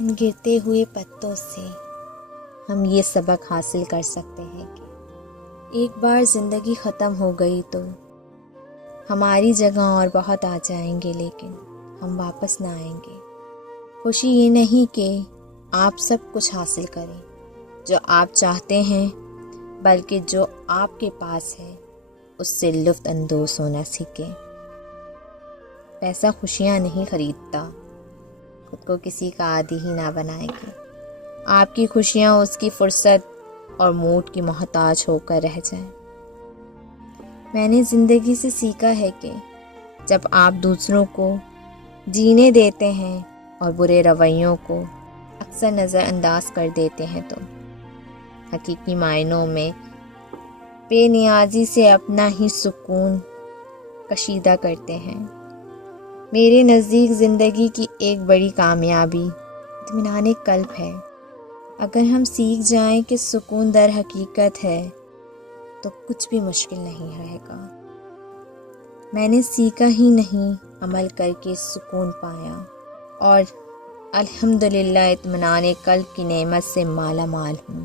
ان گرتے ہوئے پتوں سے ہم یہ سبق حاصل کر سکتے ہیں کہ ایک بار زندگی ختم ہو گئی تو ہماری جگہ اور بہت آ جائیں گے، لیکن ہم واپس نہ آئیں گے۔ خوشی یہ نہیں کہ آپ سب کچھ حاصل کریں جو آپ چاہتے ہیں، بلکہ جو آپ کے پاس ہے اس سے لطف اندوز ہونا سیکھیں۔ پیسہ خوشیاں نہیں خریدتا، خود کو کسی کا عادی ہی نہ بنائیں گے۔ آپ کی خوشیاں اس کی فرصت اور موڈ کی محتاج ہو کر رہ جائیں۔ میں نے زندگی سے سیکھا ہے کہ جب آپ دوسروں کو جینے دیتے ہیں اور برے رویوں کو اکثر نظر انداز کر دیتے ہیں تو حقیقی معنوں میں بے نیازی سے اپنا ہی سکون کشیدہ کرتے ہیں۔ میرے نزدیک زندگی کی ایک بڑی کامیابی اطمینان قلب ہے۔ اگر ہم سیکھ جائیں کہ سکون در حقیقت ہے تو کچھ بھی مشکل نہیں رہے گا۔ میں نے سیکھا ہی نہیں، عمل کر کے سکون پایا اور الحمدللہ اطمینان قلب کی نعمت سے مالا مال ہوں۔